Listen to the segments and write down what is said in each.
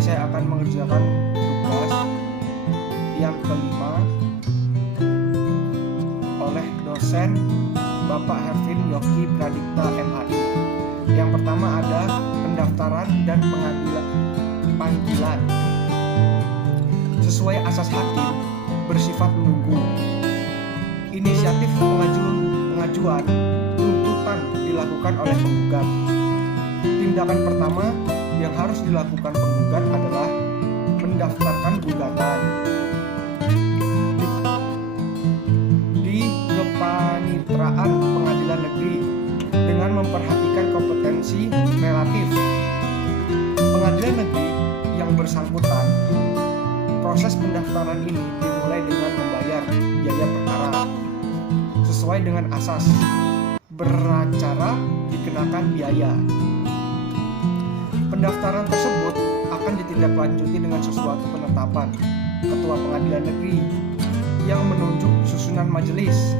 sini saya akan mengerjakan tugas yang kelima oleh dosen Bapak Hervin Yogi Pradipta MHI. Yang pertama ada pendaftaran dan panggilan. Sesuai asas hakim bersifat menunggu. Inisiatif pengajuan tuntutan dilakukan oleh penggugat. Tindakan pertama yang harus dilakukan penggugat adalah mendaftarkan gugatan di Kepanitraan Pengadilan Negeri dengan memperhatikan kompetensi relatif pengadilan negeri yang bersangkutan. Proses pendaftaran ini dimulai dengan membayar biaya perkara sesuai dengan asas beracara dikenakan biaya. Pendaftaran tersebut akan ditindaklanjuti dengan sesuatu penetapan Ketua Pengadilan Negeri yang menunjuk susunan majelis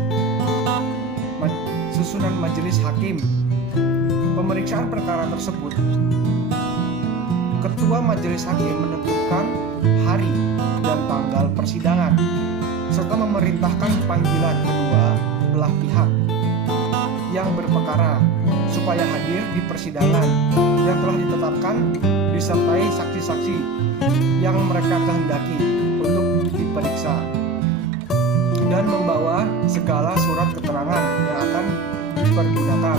hakim. Pemeriksaan perkara tersebut, Ketua Majelis Hakim menentukan hari dan tanggal persidangan serta memerintahkan panggilan kedua belah pihak yang berperkara supaya hadir di persidangan yang telah ditetapkan disertai saksi-saksi yang mereka kehendaki untuk diperiksa dan membawa segala surat keterangan yang akan dipergunakan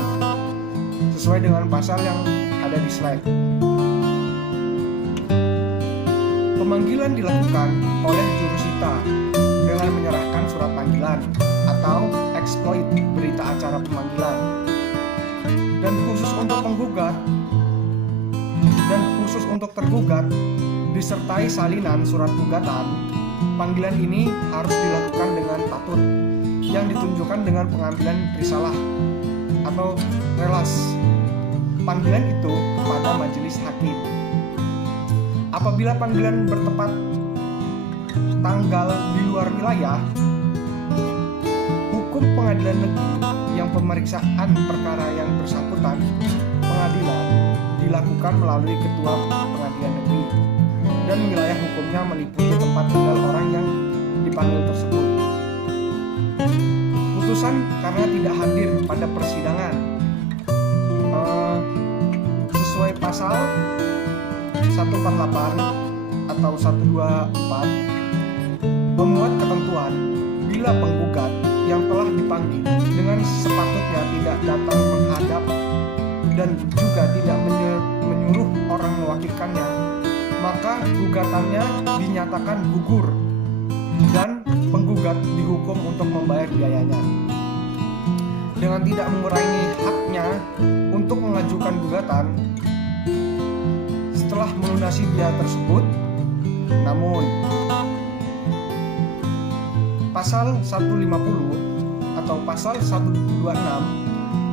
sesuai dengan pasal yang ada di slide. Pemanggilan dilakukan oleh jurusita dengan menyerahkan surat panggilan atau exploit berita acara pemanggilan. Dan khusus untuk tergugat disertai salinan surat gugatan, panggilan ini harus dilakukan dengan patut yang ditunjukkan dengan pengambilan risalah atau relas panggilan itu kepada majelis hakim. Apabila panggilan bertepat tanggal di luar wilayah hukum pengadilan negeri yang pemeriksaan perkara yang bersangkutan, pengadilan dilakukan melalui ketua pengadilan negeri dan wilayah hukumnya meliputi tempat tinggal orang yang dipanggil tersebut. Putusan karena tidak hadir pada persidangan sesuai pasal 148 atau 124 memuat ketentuan bila penggugat yang telah dipanggil dengan sepatutnya tidak datang menghadap dan juga tidak menyuruh orang mewakilkannya, maka gugatannya dinyatakan gugur dan penggugat dihukum untuk membayar biayanya. Dengan tidak mengurangi haknya untuk mengajukan gugatan setelah melunasi biaya tersebut, namun pasal 150 atau pasal 126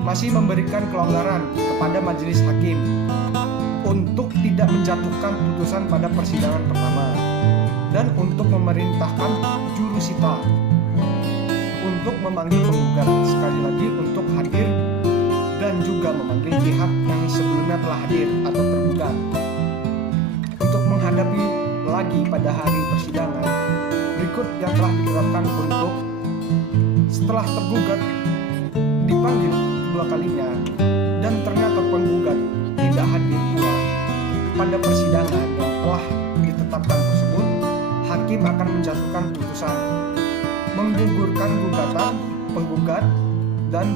masih memberikan kelonggaran kepada majelis hakim untuk tidak menjatuhkan putusan pada persidangan pertama dan untuk memerintahkan jurusita untuk memanggil penggugat sekali lagi untuk hadir dan juga memanggil pihak yang sebelumnya telah hadir atau tergugat untuk menghadapi lagi pada hari persidangan berikut yang telah ditetapkan untuk setelah tergugat dipanggil kedua kalinya dan ternyata penggugat tidak hadir pula pada persidangan yang telah ditetapkan tersebut, hakim akan menjatuhkan putusan menggugurkan gugatan penggugat dan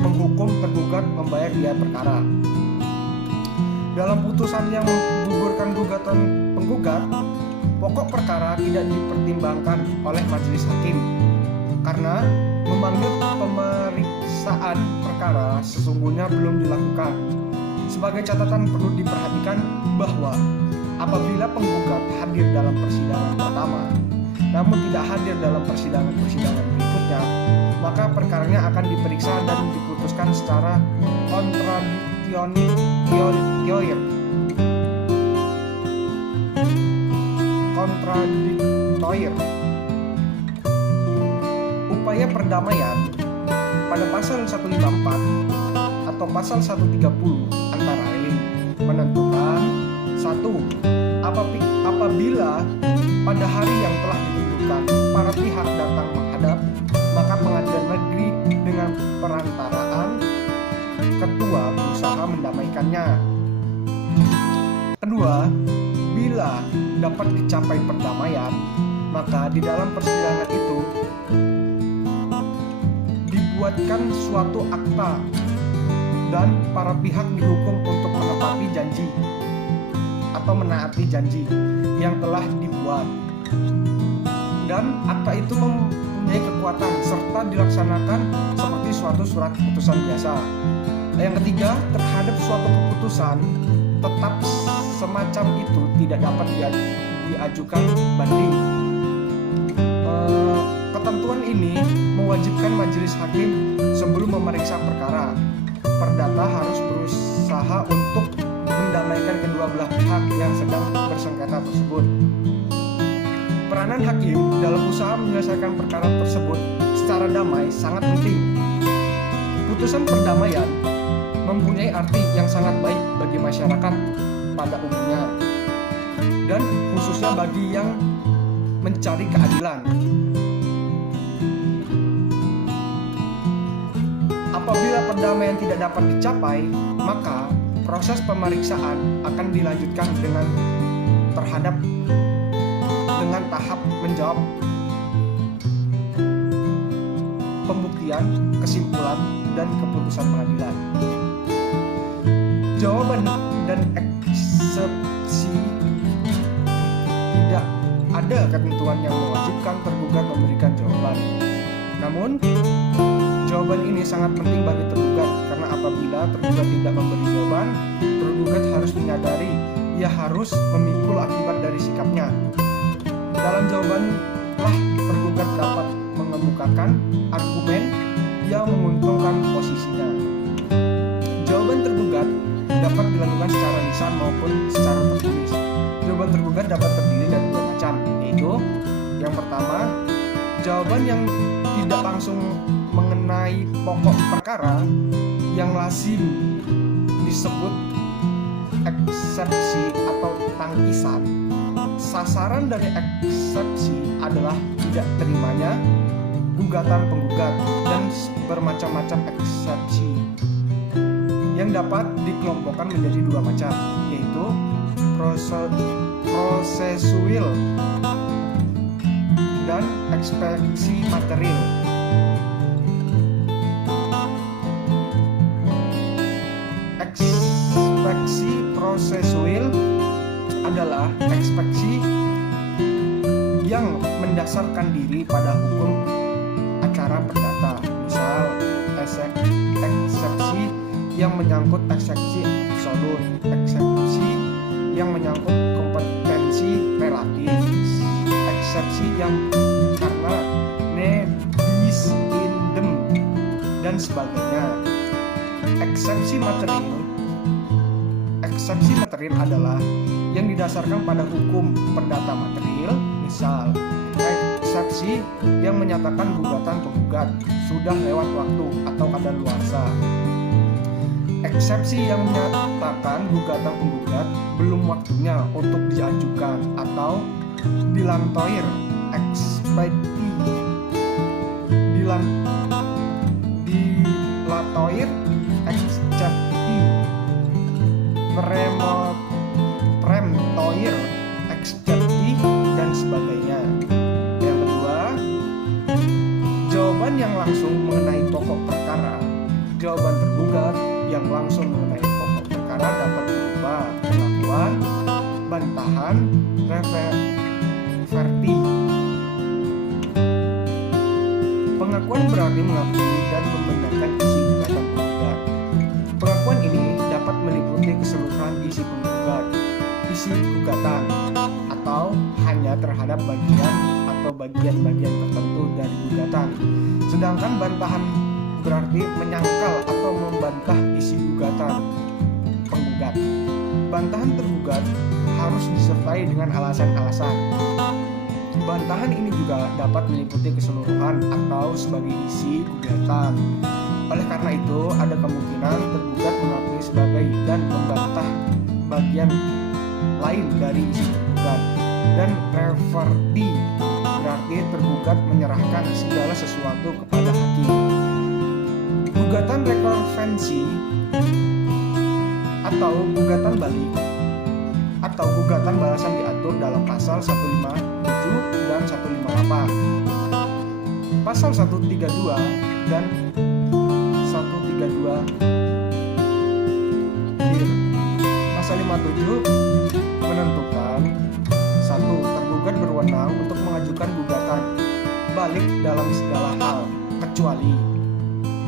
menghukum tergugat membayar biaya perkara. Dalam putusan yang menggugurkan gugatan penggugat, pokok perkara tidak dipertimbangkan oleh majelis hakim karena memanggil pemeriksaan perkara sesungguhnya belum dilakukan. Sebagai catatan perlu diperhatikan bahwa apabila penggugat hadir dalam persidangan pertama namun tidak hadir dalam persidangan berikutnya, maka perkaranya akan diperiksa dan diputuskan secara kontradiktoir. Upaya perdamaian pada pasal 154 atau pasal 130 antara lain menentukan 1. Apabila pada hari yang telah ditentukan para pihak datang menghadap, maka pengadilan negeri dengan perantaraan ketua berusaha mendamaikannya. Kedua, bila dapat dicapai perdamaian, maka di dalam persidangan itu dibuatkan suatu akta dan para pihak dihukum untuk menepati janji atau menaati janji yang telah dibuat, dan akta itu mempunyai kekuatan serta dilaksanakan seperti suatu surat keputusan biasa. Yang ketiga, terhadap suatu keputusan tetap semacam itu tidak dapat diajukan banding. Ketentuan ini mewajibkan majelis hakim sebelum memeriksa perkara perdata harus berusaha untuk mendamaikan kedua belah pihak yang sedang bersengketa tersebut. Peranan hakim dalam usaha menyelesaikan perkara tersebut secara damai sangat penting. Putusan perdamaian mempunyai arti yang sangat baik bagi masyarakat pada umumnya, dan khususnya bagi yang mencari keadilan. Apabila perdamaian tidak dapat dicapai, maka proses pemeriksaan akan dilanjutkan dengan tahap menjawab pembuktian, kesimpulan, dan keputusan pengadilan. Jawaban dan eksepsi tidak ada ketentuan yang mewajibkan tergugat memberikan jawaban. Namun, jawaban ini sangat penting bagi tergugat karena apabila tergugat tidak memberi jawaban, tergugat harus menyadari ia harus memikul akibat dari sikapnya. Dalam jawaban lah tergugat dapat mengemukakan argumen yang menguntungkan posisinya. Jawaban tergugat dapat dilakukan secara lisan maupun secara tertulis. Jawaban tergugat dapat terdiri dari dua macam, yaitu yang pertama, jawaban yang tidak langsung mengenai pokok perkara yang lazim disebut eksepsi atau tangkisan. Sasaran dari eksepsi adalah tidak terimanya gugatan penggugat dan bermacam-macam eksepsi yang dapat dikelompokkan menjadi dua macam, yaitu prosesuil dan eksepsi material. Eksepsi prosesuil adalah eksepsi yang mendasarkan diri pada hukum acara perdata. Misal, eksepsi yang menyangkut eksepsi absolut, eksepsi yang menyangkut kompetensi relatif, eksepsi yang karena ne bis in dem dan sebagainya. Eksepsi material adalah yang didasarkan pada hukum perdata material. Misal, eksepsi yang menyatakan gugatan penggugat sudah lewat waktu atau kadaluarsa. Eksepsi yang menyatakan gugatan penggugat belum waktunya untuk diajukan atau dilantoir ekspedisi dilatoir eksepsi premtoir eksepsi dan sebagainya. Yang kedua, jawaban yang langsung mengenai pokok perkara. Jawaban tergugat yang langsung mengenai pokok perkara dapat berupa pengakuan, bantahan, reverti. Pengakuan berarti mengakui dan membenarkan isi gugatan penggugat. Pengakuan ini dapat meliputi keseluruhan isi gugatan atau hanya terhadap bagian atau bagian-bagian tertentu dari gugatan. Sedangkan bantahan berarti menyangkal atau membantah isi gugatan penggugat. Bantahan tergugat harus disertai dengan alasan-alasan. Bantahan ini juga dapat meliputi keseluruhan atau sebagai isi gugatan. Oleh karena itu, ada kemungkinan tergugat mengakui sebagai dan membantah bagian lain dari isi tergugat. Dan reverdi berarti tergugat menyerahkan segala sesuatu kepada hakim. Gugatan rekonvensi atau gugatan balik atau gugatan balasan diatur dalam pasal 157 dan 158. Pasal 132 dan 132 Pasal 57 menentukan 1. Tergugat berwenang untuk mengajukan gugatan balik dalam segala hal kecuali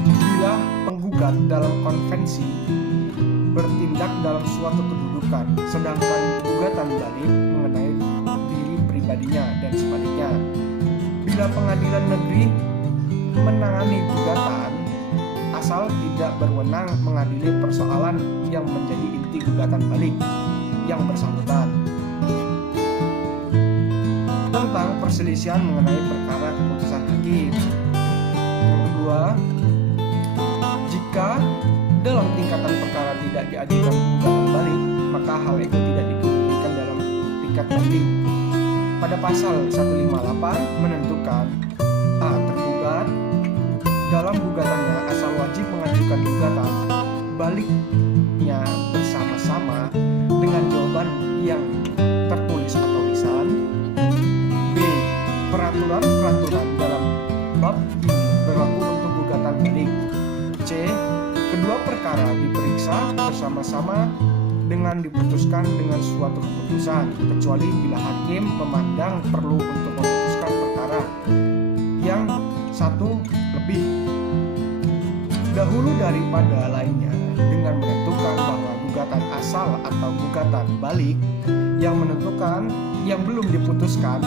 bila penggugat dalam konvensi bertindak dalam suatu kedudukan, sedangkan gugatan balik mengenai diri pribadinya dan sebaliknya. Bila pengadilan negeri menangani gugatan asal tidak berwenang mengadili persoalan yang menjadi inti gugatan balik yang bersangkutan. Tentang perselisihan mengenai perkara keputusan hakim. Yang kedua, jika dalam tingkatan perkara tidak diajukan gugatan balik, maka hal itu tidak dikemudikan dalam tingkat banding. Pada pasal 158 menentukan A. Tergugat dalam gugatannya asal wajib mengajukan gugatan baliknya bersama-sama dengan jawaban yang tertulis atau lisan. B. Peraturan-peraturan dalam bab ini berlaku untuk gugatan balik. C. Kedua perkara diperiksa bersama-sama dengan diputuskan dengan suatu keputusan, kecuali bila hakim memandang perlu untuk memutuskan perkara yang satu lebih dahulu daripada lainnya, dengan menentukan bahwa gugatan asal atau gugatan balik yang menentukan yang belum diputuskan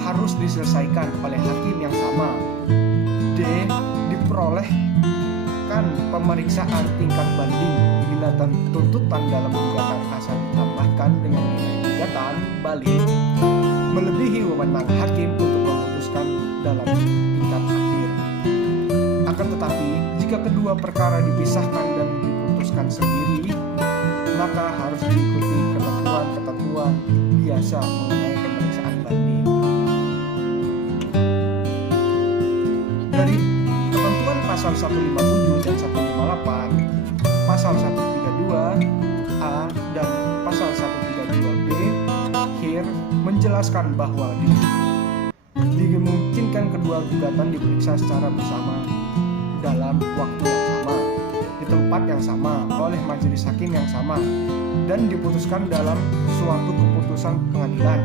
harus diselesaikan oleh hakim yang sama. D. Diperolehkan pemeriksaan tingkat banding bila tuntutan dalam gugatan asal ditambahkan dengan nilai gugatan balik melebihi wewenang hakim untuk memutuskan dalam tingkat akhir. Akan tetapi, jika kedua perkara dipisahkan dan diputuskan sendiri, maka harus diikuti ketentuan-ketentuan biasa mengenai pemeriksaan banding. Dari ketentuan pasal 157 dan 158, pasal 132A dan pasal 132B HIR menjelaskan bahwa dimungkinkan kedua gugatan diperiksa secara bersama dalam waktu yang sama, di tempat yang sama, oleh majelis hakim yang sama, dan diputuskan dalam suatu keputusan pengadilan.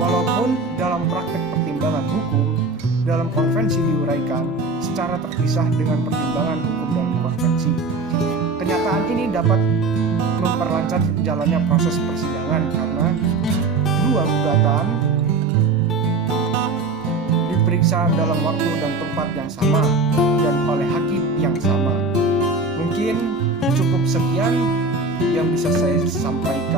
Walaupun dalam praktek pertimbangan hukum dalam konvensi diuraikan secara terpisah dengan pertimbangan hukum dalam konvensi. Kenyataan ini dapat memperlancar jalannya proses persidangan karena dua gugatan diperiksa dalam waktu dan tempat yang sama dan oleh hakim yang sama. Mungkin cukup sekian yang bisa saya sampaikan.